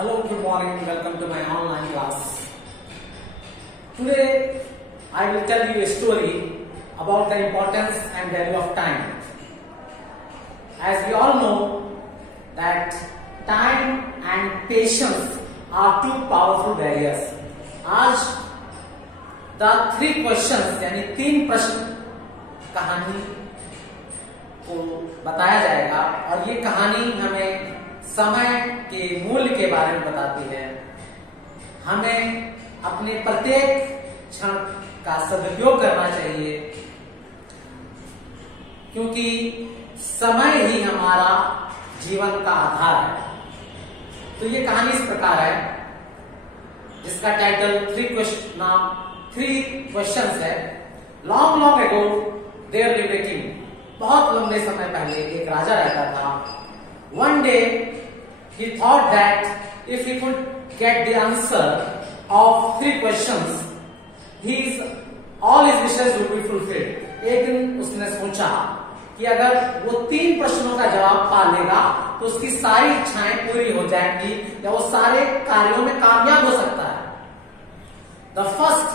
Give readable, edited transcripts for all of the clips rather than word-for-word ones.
Hello, good morning. Welcome to my online class. Today, I will tell you a story about the importance and value of time. As we all know that time and patience are two powerful barriers. आज the three questions यानी 3 प्रश्न कहानी को बताया जाएगा और ये कहानी हमें समय के मूल्य के बारे में बताती है। हमें अपने प्रत्येक क्षण का सदुपयोग करना चाहिए क्योंकि समय ही हमारा जीवन का आधार है। तो ये कहानी इस प्रकार है जिसका टाइटल थ्री क्वेश्चंस है। Long long ago there lived a king. बहुत लंबे समय पहले एक राजा रहता था। One day he thought that if he could get the answer of 3 questions, all his wishes would be fulfilled. एक दिन उसने सोचा कि अगर वो 3 प्रश्नों का जवाब पा लेगा तो उसकी सारी इच्छाएं पूरी हो जाएंगी या वो सारे कार्यों में कामयाब हो सकता है। The first,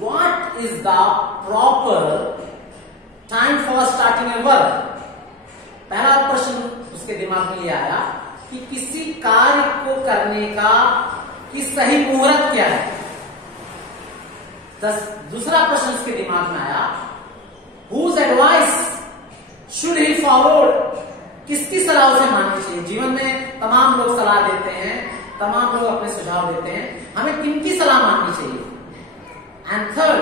what is the proper time for starting a work? पहला प्रश्न उसके दिमाग में ये आया कि किसी कार्य को करने का कि सही मुहूर्त क्या है। दूसरा प्रश्न उसके दिमाग में आया, whose advice should he follow? किसकी सलाह उसे माननी चाहिए। जीवन में तमाम लोग सलाह देते हैं, तमाम लोग अपने सुझाव देते हैं, हमें किनकी सलाह माननी चाहिए। And third,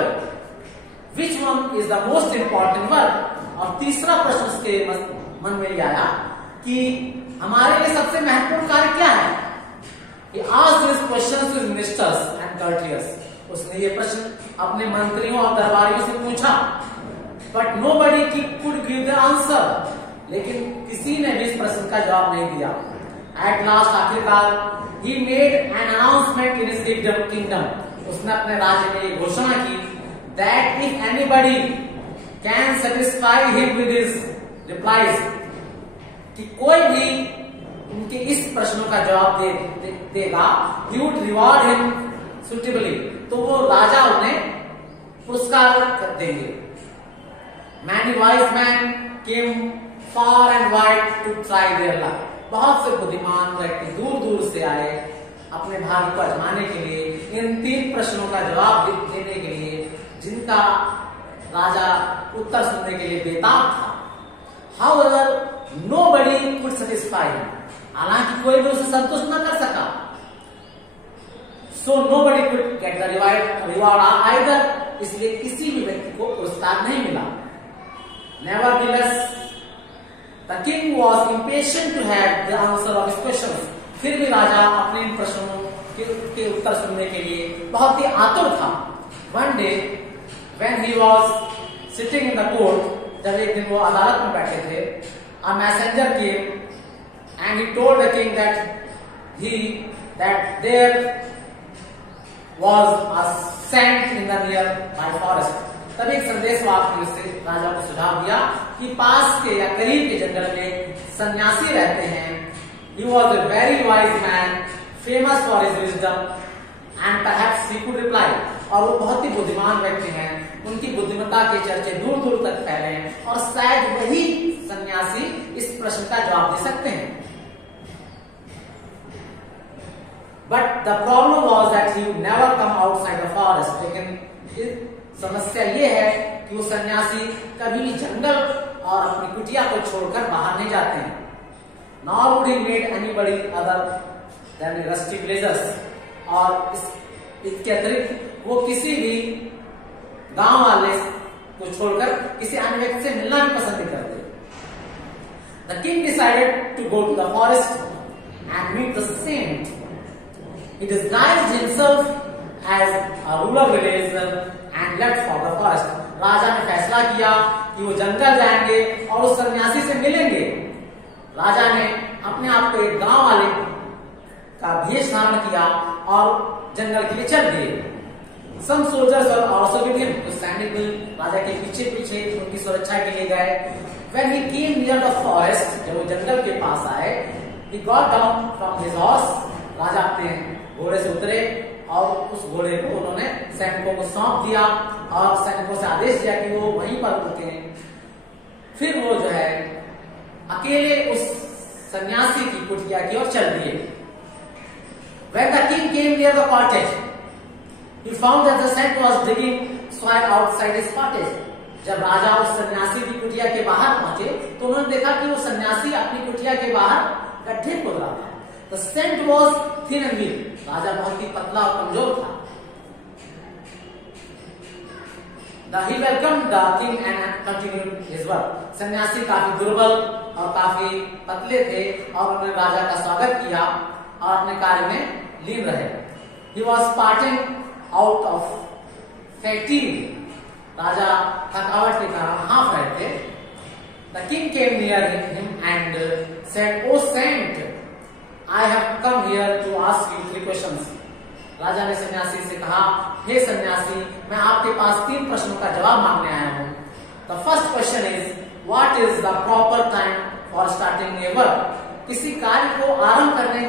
which one is the most important work? और तीसरा प्रश्न उसके मन में ये आया कि हमारे लिए सबसे महत्वपूर्ण कार्य क्या है। He asked these questions to ministers and courtiers. उसने ये प्रश्न अपने मंत्रियों और दरबारियों से पूछा, but nobody could give the answer. लेकिन किसी ने भी इस प्रश्न का जवाब नहीं दिया। At last, आखिरकार, he made an announcement in his kingdom. उसने अपने राज्य में एक घोषणा की that if anybody can satisfy him with his replies, कि कोई भी उनके इस प्रश्नों का जवाब देगा, he would reward him suitably. तो वो राजा उन्हें पुरस्कार देंगे। Many wise men came far and wide to try their luck. बहुत से बुद्धिमान व्यक्ति दूर दूर से आए अपने भाग्य को आजमाने के लिए, इन 3 प्रश्नों का जवाब देने के लिए जिनका राजा उत्तर सुनने के लिए बेताब था। However, nobody could satisfy him. हालांकि कोई भी उसे संतुष्ट न कर सका। So nobody could get the reward either. इसलिए किसी भी व्यक्ति को पुरस्कार नहीं मिला। Nevertheless, the king was impatient to have the answer of his questions. फिर भी राजा अपने इन प्रश्नों के उत्तर सुनने के लिए बहुत ही आतुर था। One day, when he was sitting in the court, जब एक दिन वो अदालत में बैठे थे, a messenger came and he told the king that there was a saint in the nearby forest. तभी एक संदेशवाहक ने उससे राजा को सुझाव दिया कि पास के या करीब के जंगल में सन्यासी रहते हैं। He was a very wise man, famous for his wisdom, and perhaps he could reply. और वो बहुत ही बुद्धिमान व्यक्ति हैं, उनकी बुद्धिमत्ता के चर्चे दूर दूर तक फैले हैं और शायद वही सन्यासी इस प्रश्न का जवाब दे सकते हैं। But the problem was that he would never come outside the forest. लेकिन समस्या ये है कि वो सन्यासी कभी जंगल और अपनी कुटिया को छोड़कर बाहर नहीं जाते हैं। Nor would he meet anybody other than the rustic villagers. और इसके अतिरिक्त वो किसी भी गांव वाले को छोड़कर किसी अन्य व्यक्ति से मिलना भी पसंद नहीं करते। The king decided to go to the forest and meet the saint. He disguised himself as a rural villager and left for the forest. राजा ने फैसला किया कि वो जंगल जाएंगे और उस सन्यासी से मिलेंगे। राजा ने अपने आप को एक गांव वाले का भेष धारण किया और जंगल के लिए चल दिए। Some soldiers were also with him. तो सैनिक भी राजा के पीछे पीछे उनकी सुरक्षा के लिए गए। When he came near the forest, जब वो जंगल के पास आए, he got down from his horse. राजा अपने घोड़े से उतरे और उस घोड़े को उन्होंने सैनिकों को सौंप दिया और सैनिकों से आदेश दिया कि वो वहीं पर रुकें। फिर वो जो है अकेले उस सन्यासी की कुटिया की ओर चल दिए। When the king came near the cottage, he found that the saint was digging soil outside his cottage. जब राजा उस सन्यासी की कुटिया के बाहर पहुंचे तो उन्होंने देखा कि वो सन्यासी अपनी कुटिया के बाहर गड्ढे खोद रहा था। The saint was thin and weak. राजा बहुत ही पतला और कमजोर था। He welcomed the king and continued his work. सन्यासी काफी दुर्बल और काफी पतले थे और उन्होंने राजा का स्वागत किया और अपने कार्य में लीन रहे। He was parting out of fatigue. राजा थकावट के कारण हाँफ रहे थे। The king came near him and said, "O saint, I have come here to ask you 3 questions." राजा ने सन्यासी से कहा, हे सन्यासी, मैं आपके पास 3 प्रश्नों का जवाब मांगने आया हूँ। The first question is, what is the proper time for starting a work? किसी कार्य को आरंभ करने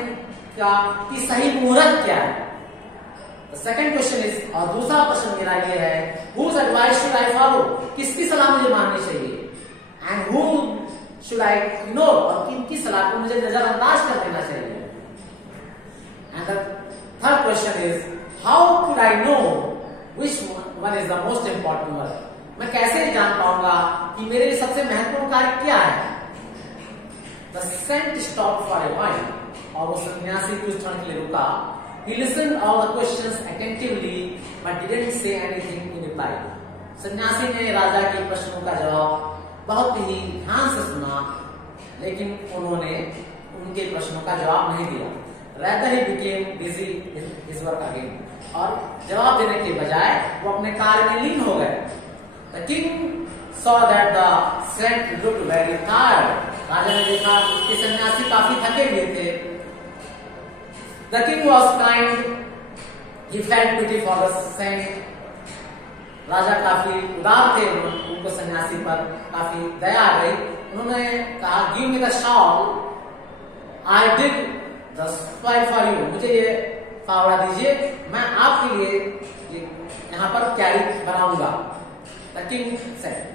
का की सही मुहूर्त क्या है? The second question is, और दूसरा प्रश्न मेरा ये है, whose advice should I follow? किसकी सलाह मुझे माननी चाहिए? And whom should I ignore? और किनकी सलाह को मुझे नजरअंदाज कर देना चाहिए? And the third question is, how could I know which one is the most important work? मैं कैसे जान पाऊंगा कि मेरे लिए सबसे महत्वपूर्ण कार्य क्या है? The saint stopped for a while, और वो सन्यासी कुछ क्षण के लिए रुका। He listened all the questions attentively, but didn't say anything in reply. सन्यासी ने राजा के प्रश्नों का जवाब बहुत ही ध्यान से सुना, लेकिन उन्होंने उनके प्रश्नों का जवाब नहीं दिया। Rather he became busy in his work again. और जवाब देने के बजाय वो अपने कार्य में लीन हो गए। The king saw that the saint looked very tired. राजा ने देखा कि सन्यासी काफी थके हुए थे। The king was kind. He felt pity for the saint. राजा काफी उदार थे, उनको सन्यासी पर काफी दया आ गई। उन्होंने कहा, give me the shawl, I dig the soil for you. मुझे ये फावड़ा दीजिए, मैं आपके लिए यहाँ पर क्यारी बनाऊंगा। The king said.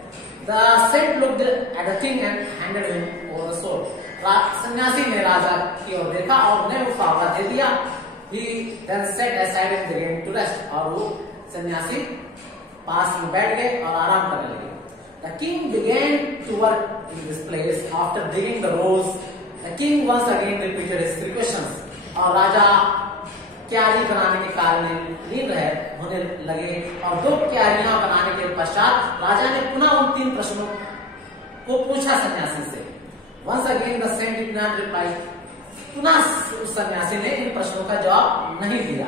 The saint looked at the king and handed him over the sword. सन्यासी ने राजा की ओर देखा और उन्हें वो फावड़ा दे दिया। He then sat aside and began to rest. और वो सन्यासी पास में बैठ गए और आराम करने लगे। The king began to work in this place after digging the rows. The king once again repeated his 3 questions. और राजा क्यारी बनाने के कार्य में लीन होने लगे और 2 क्यारियां बनाने के पश्चात राजा ने पुनः उन 3 प्रश्नों को पूछा सन्यासी से। Once again the saint did not reply. पुनः उस सन्यासी ने इन प्रश्नों का जवाब नहीं दिया।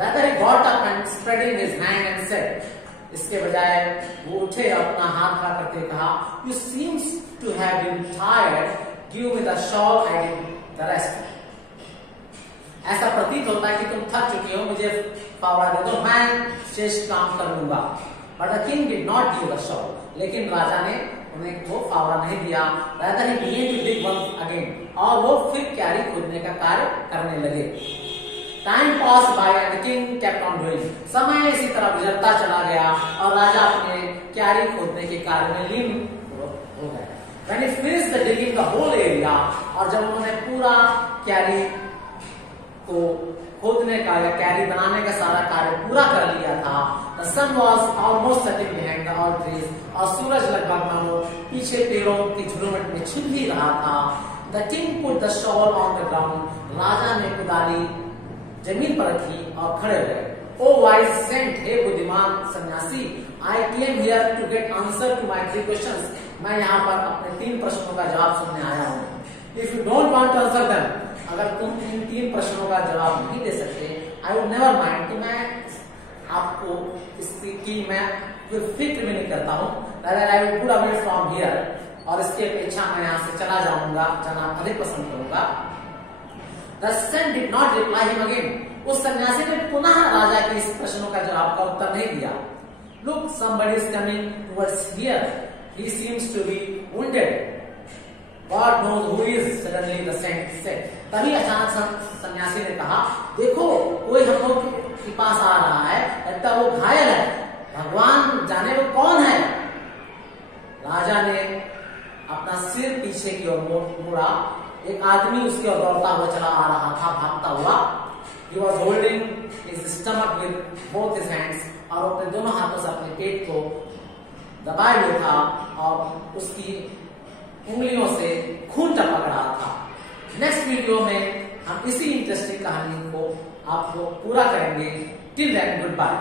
Rather he got up and spreading his hand and said. इसके बजाय वो उठे और अपना हाथ खड़ा करके कहा, You seems to have been tired. Give me the shawl, I did the rest. ऐसा प्रतीत होता है कि तुम थक चुके हो, मुझे फावड़ा दे दो, मैं शेष काम कर लूंगा। But the king did not give the shawl. लेकिन राजा ने उन्हें वो फावड़ा नहीं दिया। Rather he began to dig once again. और वो फिर क्यारी खोदने का कार्य करने लगे। Time passed by and the king kept on doing. समय इसी तरह गुजरता चला गया और राजा अपने क्यारी खोदने के कार्य में लीन हो गए। When he finished the digging the whole area, और जब उन्होंने पूरा क्यारी को खोदने का या क्यारी बनाने का सारा कार्य पूरा कर लिया था, the sun was almost setting behind the all trees, और सूरज लगभग मानो पीछे पेड़ों की झुरमुट में छिप ही रहा था। The king put the shawl on the ground. राजा ने कुदाली जमीन पर रखी और खड़े हुए। Oh wise saint, हे बुद्धिमान सन्यासी, I came here to get answer to my 3 questions. मैं यहाँ पर अपने 3 प्रश्नों का जवाब सुनने आया हूँ। If you don't want to answer them, अगर तुम इन 3 प्रश्नों का जवाब नहीं दे सकते, I would never mind, कि मैं आपको इसकी मैं कोई फिक्र भी नहीं करता हूँ। Rather I will put away from here, और इसकी अपेक्षा मैं यहाँ से चला जाऊंगा, जाना अधिक पसंद करूंगा। The saint did not reply him again. उस सन्यासी ने पुनः राजा के इस प्रश्नों का जवाब का उत्तर नहीं दिया। Look, somebody is coming towards here. He seems to be wounded. God knows who is. Suddenly the saint said. तभी अचानक सन्यासी ने कहा, देखो कोई हम लोग के पास आ रहा है, लगता वो घायल है, भगवान जाने वो कौन है। राजा ने अपना सिर पीछे की ओर मुड़ा, एक आदमी उसकी ओर दौड़ता हुआ चला आ रहा था, भागता हुआ। He was holding his stomach with both his hands, और अपने दोनों हाथों से अपने पेट को दबाए हुए था और उसकी उंगलियों से खून टपक रहा था। नेक्स्ट वीडियो में हम इसी इंटरेस्टिंग कहानी को आपको पूरा करेंगे। Till then good bye.